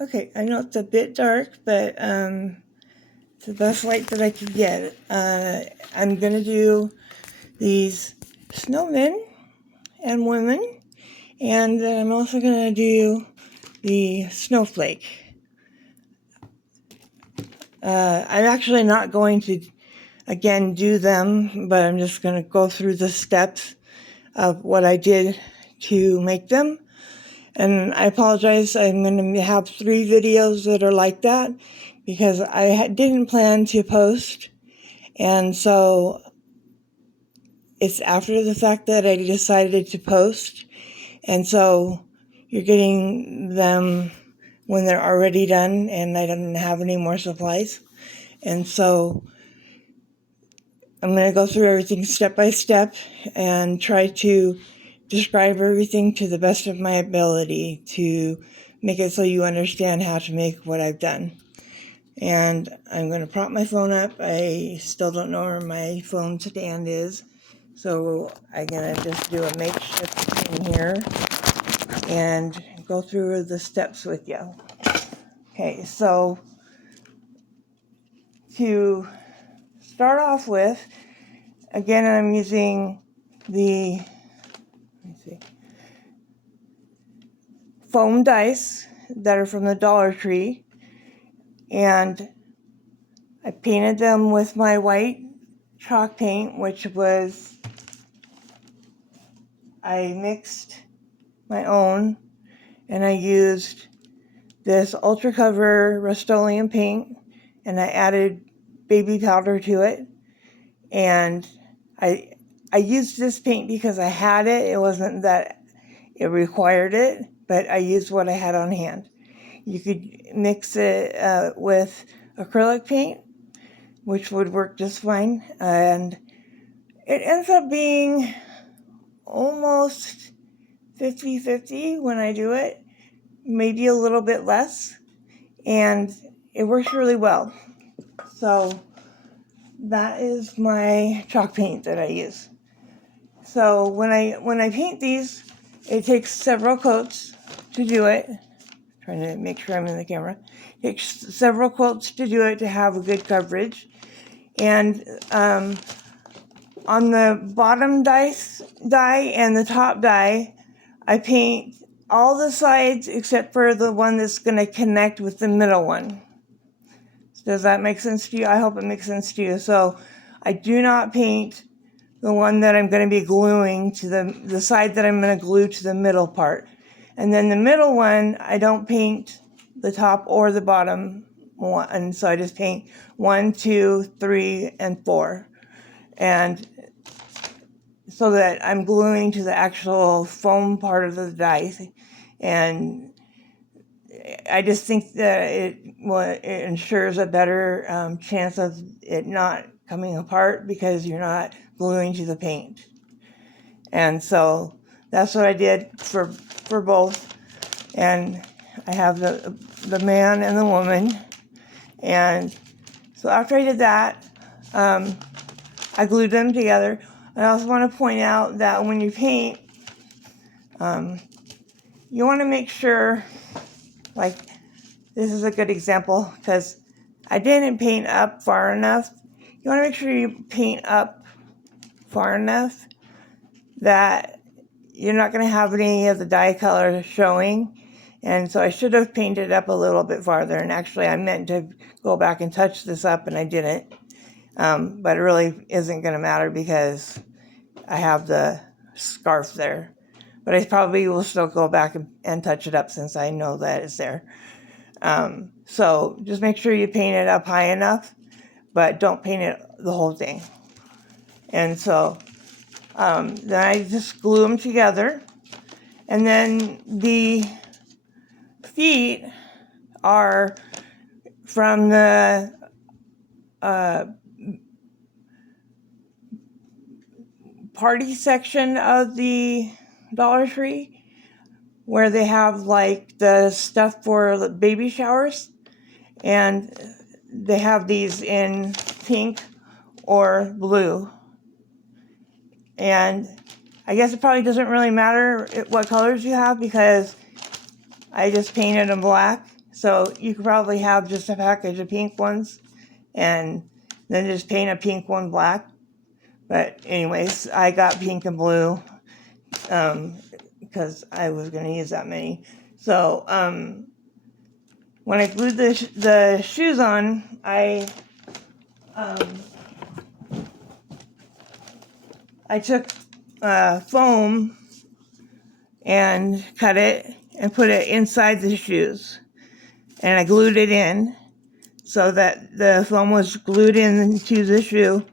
Okay, I know it's a bit dark, but it's the best light that I could get. I'm going to do these snowmen and women, and then I'm also going to do the snowflake. I'm actually not going to, again, do them, but I'm just going to go through the steps of what I did to make them. And I apologize, I'm going to have 3 videos that are like that because I didn't plan to post. And so it's after the fact that I decided to post. And so you're getting them when they're already done and I don't have any more supplies. And so I'm going to go through everything step by step and try to describe everything to the best of my ability to make it so you understand how to make what I've done. And I'm going to prop my phone up. I still don't know where my phone stand is, so I'm going to just do a makeshift thing here and go through the steps with you. Okay, so to start off with, again, I'm using the foam dice that are from the Dollar Tree, and I painted them with my white chalk paint, which was, I mixed my own, and I used this Ultra Cover Rust-Oleum paint, and I added baby powder to it, and I used this paint because I had it. It wasn't that it required it, but I used what I had on hand. You could mix it with acrylic paint, which would work just fine, and it ends up being almost 50-50 when I do it, maybe a little bit less, and it works really well. So that is my chalk paint that I use. So when I paint these, it takes several coats to do it. Trying to make sure I'm in the camera. It takes several coats to do it to have a good coverage. And on the bottom die and the top die, I paint all the sides except for the one that's going to connect with the middle one. Does that make sense to you? I hope it makes sense to you. So I do not paint the one that I'm going to be gluing to the side that I'm going to glue to the middle part. And then the middle one, I don't paint the top or the bottom one. And so I just paint 1, 2, 3, and 4. And so that I'm gluing to the actual foam part of the dice. And I just think that it ensures a better chance of it not coming apart because you're not gluing to the paint. And so that's what I did for both. And I have the man and the woman. And so after I did that, I glued them together. I also want to point out that when you paint, you want to make sure, like, this is a good example because I didn't paint up far enough. You want to make sure you paint up far enough that you're not going to have any of the dye color showing. And so I should have painted up a little bit farther. And actually I meant to go back and touch this up and I didn't. But it really isn't going to matter because I have the scarf there. But I probably will still go back and touch it up since I know that it's there. So just make sure you paint it up high enough, but don't paint it the whole thing. And so then I just glue them together. And then the feet are from the party section of the Dollar Tree, where they have like the stuff for the baby showers, and they have these in pink or blue. And I guess it probably doesn't really matter what colors you have because I just painted them black. So you could probably have just a package of pink ones and then just paint a pink one black. But anyways, I got pink and blue because I was going to use that many. So when I glued the shoes on, I took foam and cut it and put it inside the shoes. And I glued it in so that the foam was glued into the shoe.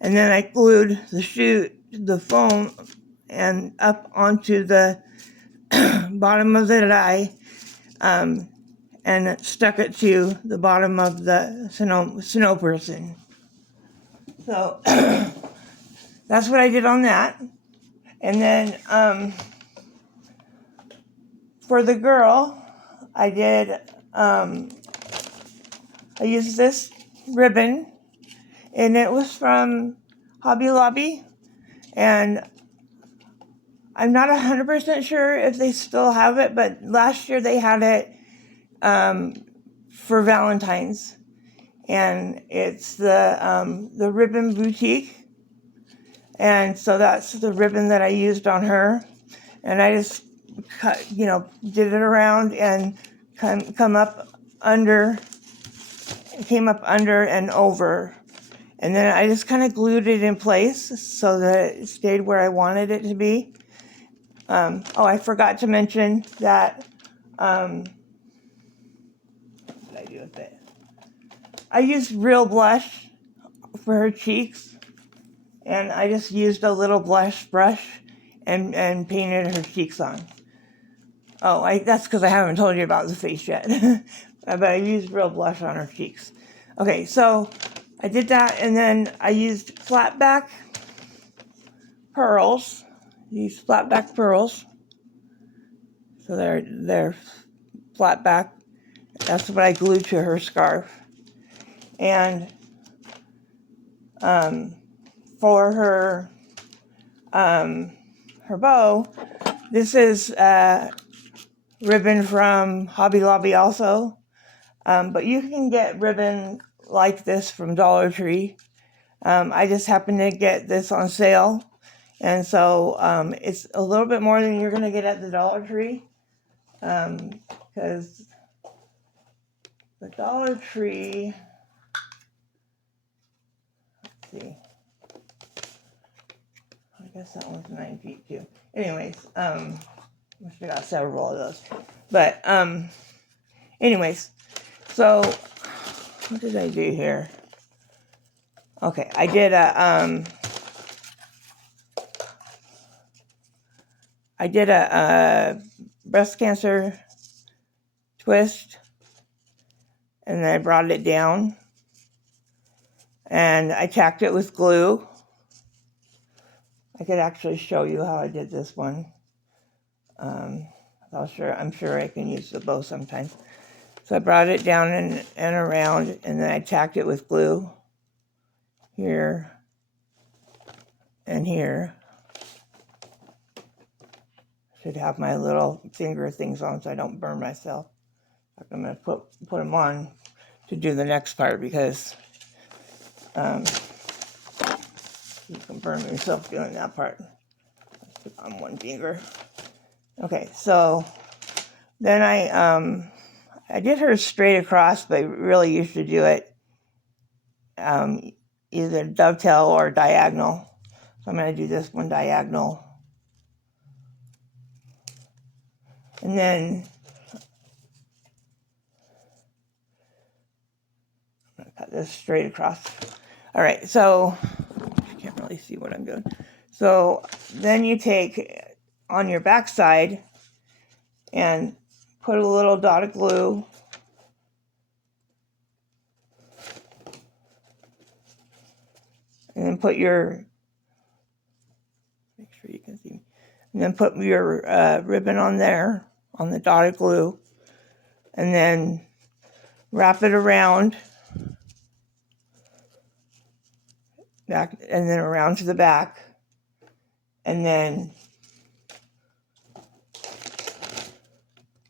And then I glued the foam and up onto the bottom of the die and stuck it to the bottom of the snow person. So that's what I did on that. And then for the girl, I used this ribbon, and it was from Hobby Lobby, and I'm not 100% sure if they still have it, but last year they had it for Valentine's, and it's the Ribbon Boutique, and so that's the ribbon that I used on her, and I just did it around and came up under and over, and then I just kind of glued it in place so that it stayed where I wanted it to be. I forgot to mention that. What did I do with it? I used real blush for her cheeks, and I just used a little blush brush and painted her cheeks on. That's because I haven't told you about the face yet. But I used real blush on her cheeks. Okay, so I did that, and then I used flat back pearls. These flat back pearls. So they're flat back. That's what I glued to her scarf. And for her bow, this is ribbon from Hobby Lobby also. But you can get ribbon like this from Dollar Tree. I just happened to get this on sale. And so it's a little bit more than you're going to get at the Dollar Tree. Because the Dollar Tree, let's see, I guess that one's 9 feet too. Anyways, must have got several of those. But anyways, so what did I do here? Okay, I did a breast cancer twist, and then I brought it down, and I tacked it with glue. I could actually show you how I did this one. I'm sure I can use the bow sometimes. So I brought it down and around, and then I tacked it with glue here and here. Should have my little finger things on so I don't burn myself. I'm going to put them on to do the next part because you can burn yourself doing that part. Let's put on one finger. Okay, so then I did her straight across, but really you should do it either dovetail or diagonal. So I'm going to do this one diagonal. And then I'm going to cut this straight across. All right, so you can't really see what I'm doing. So then you take on your back side and put a little dot of glue and then make sure you can see, and then put your ribbon on there, on the dotted glue, and then wrap it around, back, and then around to the back, and then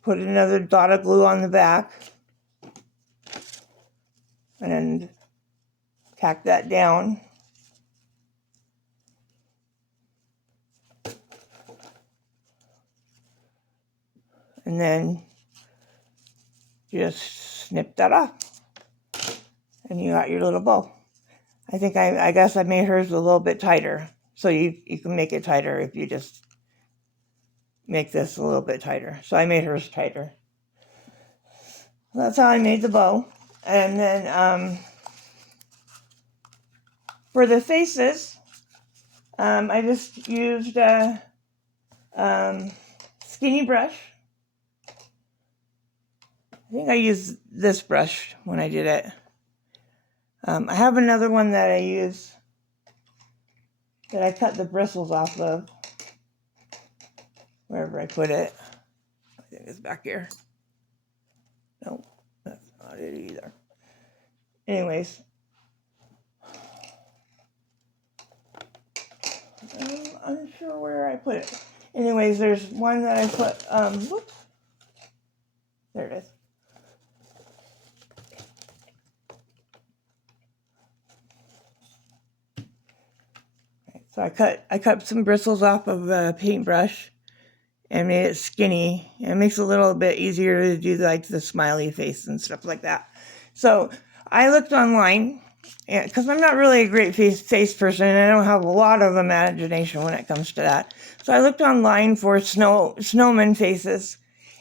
put another dot of glue on the back and tack that down. And then just snip that off. And you got your little bow. I guess I made hers a little bit tighter. So you can make it tighter if you just make this a little bit tighter. So I made hers tighter. That's how I made the bow. And then for the faces, I just used a skinny brush. I think I used this brush when I did it. I have another one that I use that I cut the bristles off of, wherever I put it. I think it's back here. Nope, that's not it either. Anyways, I'm unsure where I put it. Anyways, there's one that I put, whoops. There it is. So I cut some bristles off of a paintbrush and made it skinny. And it makes it a little bit easier to do like the smiley face and stuff like that. So I looked online, because I'm not really a great face person, and I don't have a lot of imagination when it comes to that. So I looked online for snowman faces,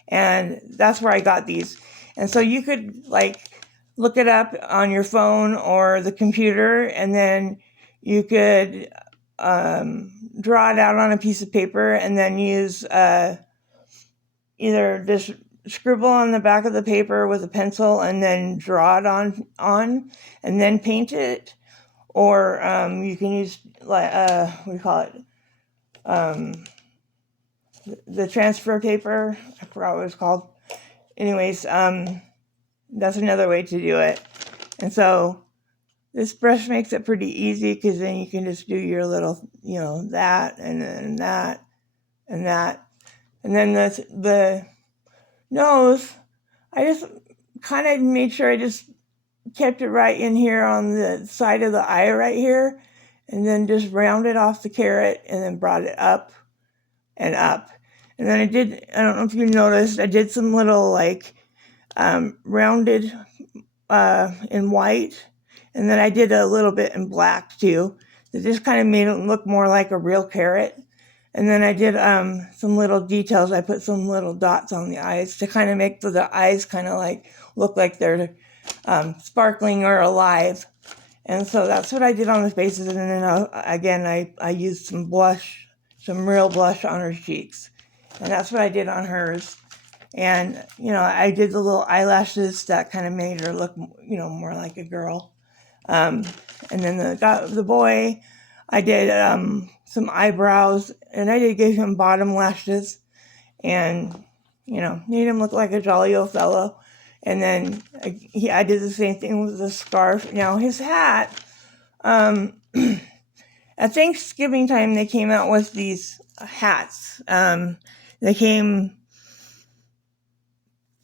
and that's where I got these. And so you could like look it up on your phone or the computer, and then you could draw it out on a piece of paper and then use either just scribble on the back of the paper with a pencil and then draw it on and then paint it, or you can use like what do you call it, the transfer paper. I forgot what it's called. Anyways, that's another way to do it. And so this brush makes it pretty easy, because then you can just do your little, that, and then that, and that. And then the nose, I just kind of made sure I just kept it right in here on the side of the eye right here, and then just rounded off the carrot and then brought it up and up. And then I don't know if you noticed, I did some little like rounded in white. And then I did a little bit in black too. It just kind of made it look more like a real carrot. And then I did some little details. I put some little dots on the eyes to kind of make the eyes kind of like look like they're sparkling or alive. And so that's what I did on the faces. And then again, I used some blush, some real blush on her cheeks. And that's what I did on hers. And, I did the little eyelashes that kind of made her look, more like a girl. And then the boy, I did some eyebrows, and I did give him bottom lashes, and made him look like a jolly old fellow. And then I did the same thing with the scarf. Now his hat, at Thanksgiving time they came out with these hats. They came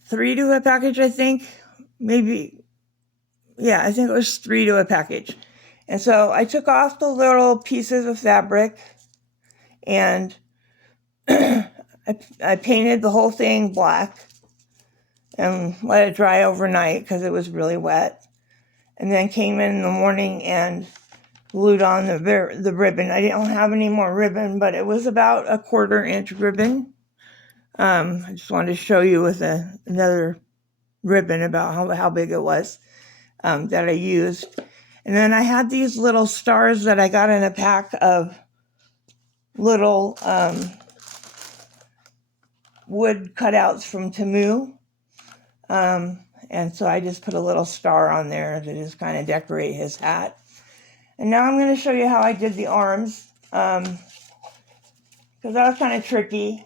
3 to a package, I think, maybe. Yeah, I think it was 3 to a package. And so I took off the little pieces of fabric, and I painted the whole thing black and let it dry overnight because it was really wet. And then came in the morning and glued on the ribbon. I didn't have any more ribbon, but it was about a 1/4 inch ribbon. I just wanted to show you with another ribbon about how big it was. That I used. And then I had these little stars that I got in a pack of little wood cutouts from Temu. And so I just put a little star on there to just kind of decorate his hat. And now I'm going to show you how I did the arms, because that was kind of tricky.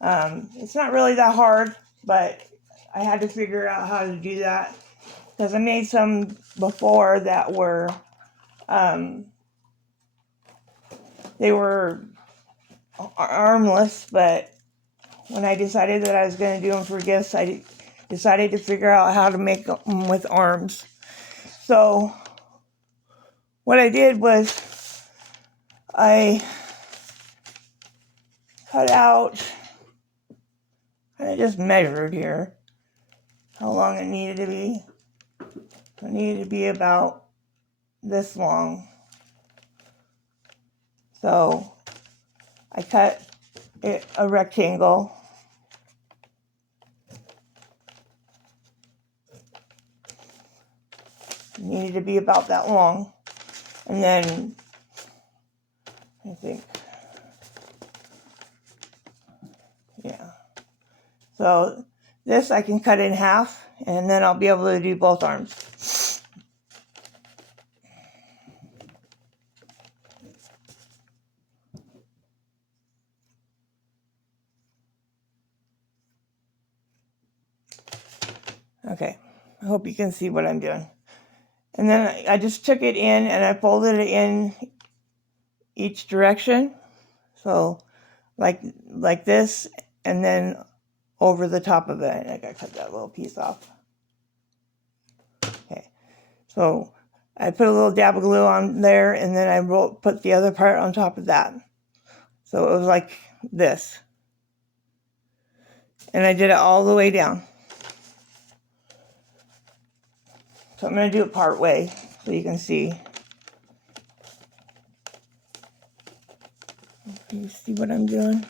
It's not really that hard, but I had to figure out how to do that, because I made some before that were, they were armless, but when I decided that I was going to do them for gifts, I decided to figure out how to make them with arms. So what I did was I cut out, I just measured here how long it needed to be. It needed to be about this long. So I cut it a rectangle. It needed to be about that long. And then I think, yeah. So this I can cut in half, and then I'll be able to do both arms. Okay, I hope you can see what I'm doing. And then I just took it in and I folded it in each direction. So like this, and then over the top of it. I gotta cut that little piece off. Okay, so I put a little dab of glue on there, and then I put the other part on top of that. So it was like this. And I did it all the way down. So I'm going to do it part way so you can see. Can you see what I'm doing?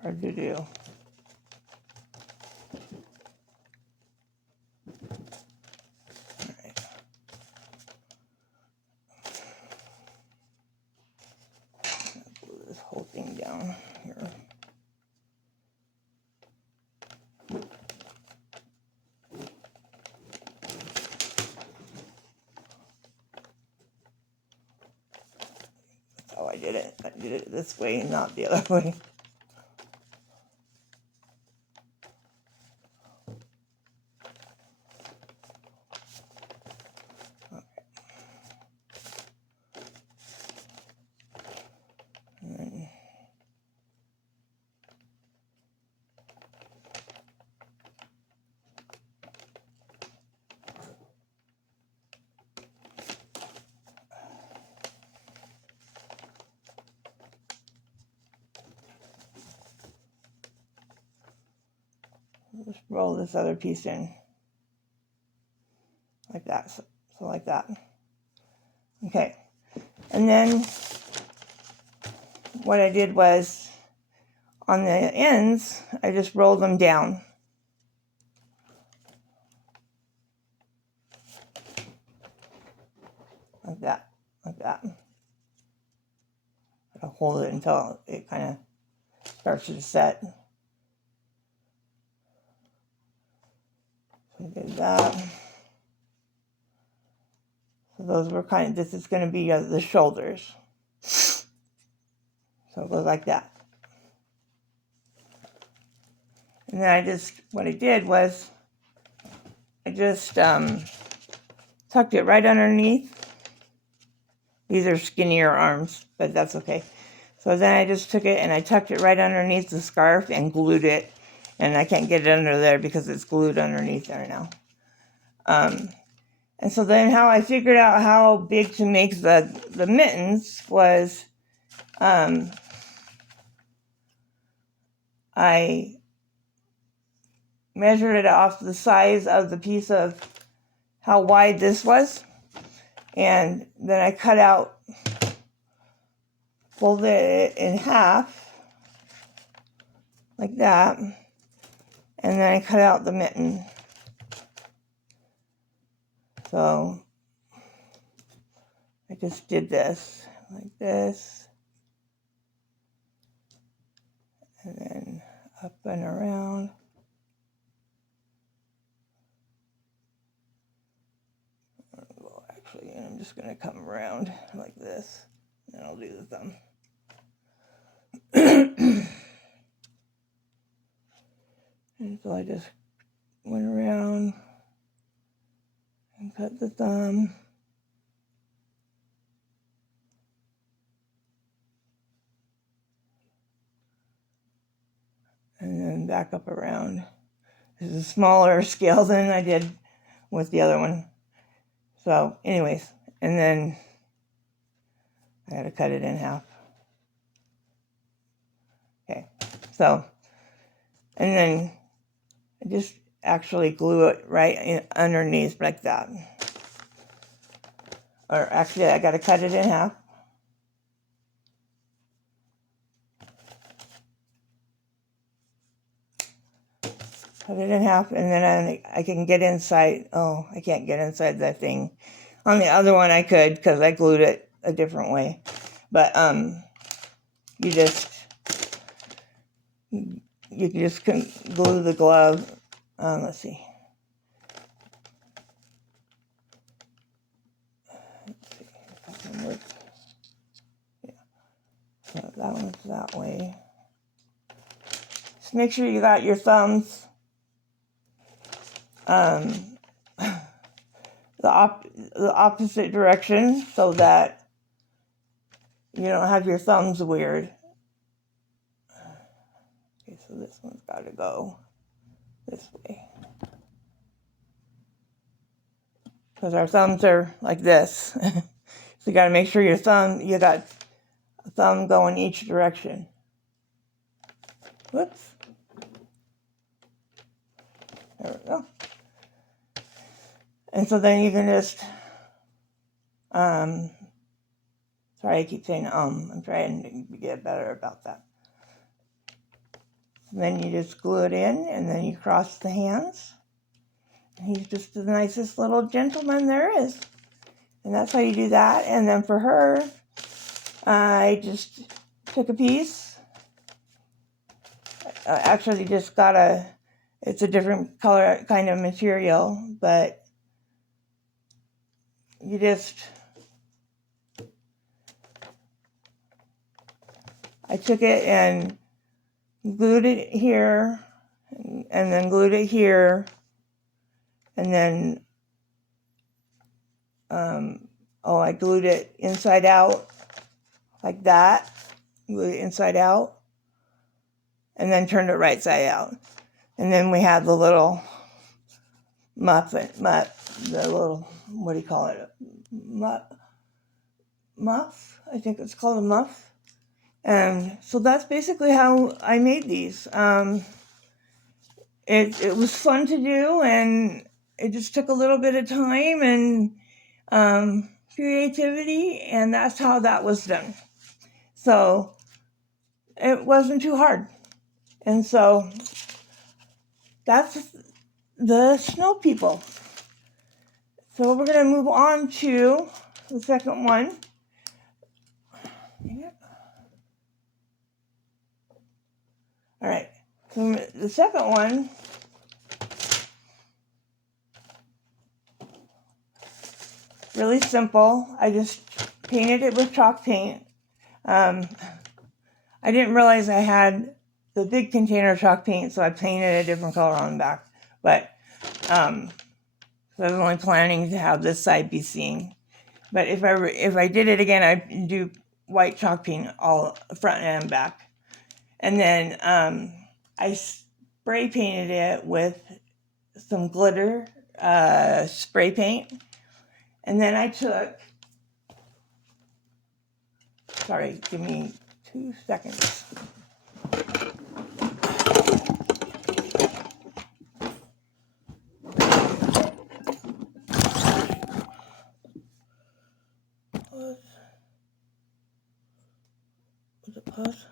Hard to do. Glue this whole thing down here. That's how I did it. I did it this way, not the other way. Just roll this other piece in like that. So like that. Okay. And then what I did was on the ends, I just rolled them down. Like that. Like that. I'll hold it until it kind of starts to set. So I did that. So those were kind of, this is going to be the shoulders. So it goes like that. And then what I did was, I just tucked it right underneath. These are skinnier arms, but that's okay. So then I just took it and I tucked it right underneath the scarf and glued it. And I can't get it under there because it's glued underneath there now. And so then how I figured out how big to make the mittens was, I measured it off the size of the piece of how wide this was. And then I cut out, folded it in half, like that. And then I cut out the mitten. So I just did this, like this. And then up and around. Well, actually, I'm just going to come around like this. And I'll do the thumb. And so I just went around and cut the thumb. And then back up around. This is a smaller scale than I did with the other one. So anyways, and then I gotta cut it in half. Okay, so, and then I just actually glue it right underneath like that. Or actually, I gotta cut it in half. Cut it in half, and then I can get inside. Oh, I can't get inside that thing. On the other one, I could because I glued it a different way. But you can just glue the glove. Let's see. If I can work. Yeah. So that one's that way. Just make sure you got your thumbs the opposite direction so that you don't have your thumbs weird. Okay, so this one's got to go this way. Because our thumbs are like this. So you got to make sure you got a thumb going each direction. Whoops. There we go. And so then you can just, sorry I keep saying I'm trying to get better about that. And then you just glue it in, and then you cross the hands. And he's just the nicest little gentleman there is. And that's how you do that. And then for her, I just took a piece. Actually just got it's a different color kind of material, but you just, I took it and glued it here, and then glued it here, and then, I glued it inside out, like that, glued it inside out, and then turned it right side out. And then we have the little muff, the little, what do you call it, muff, I think it's called a muff. And so that's basically how I made these. It was fun to do, and it just took a little bit of time and creativity, and that's how that was done. So it wasn't too hard. And so that's the snow people. So we're going to move on to the second one. All right, so the second one, really simple. I just painted it with chalk paint. I didn't realize I had the big container of chalk paint, so I painted a different color on the back. But so I was only planning to have this side be seen. But if I did it again, I'd do white chalk paint all front and back. And then I spray painted it with some glitter spray paint. And then I took, sorry, give me 2 seconds. Pause. Was it pause?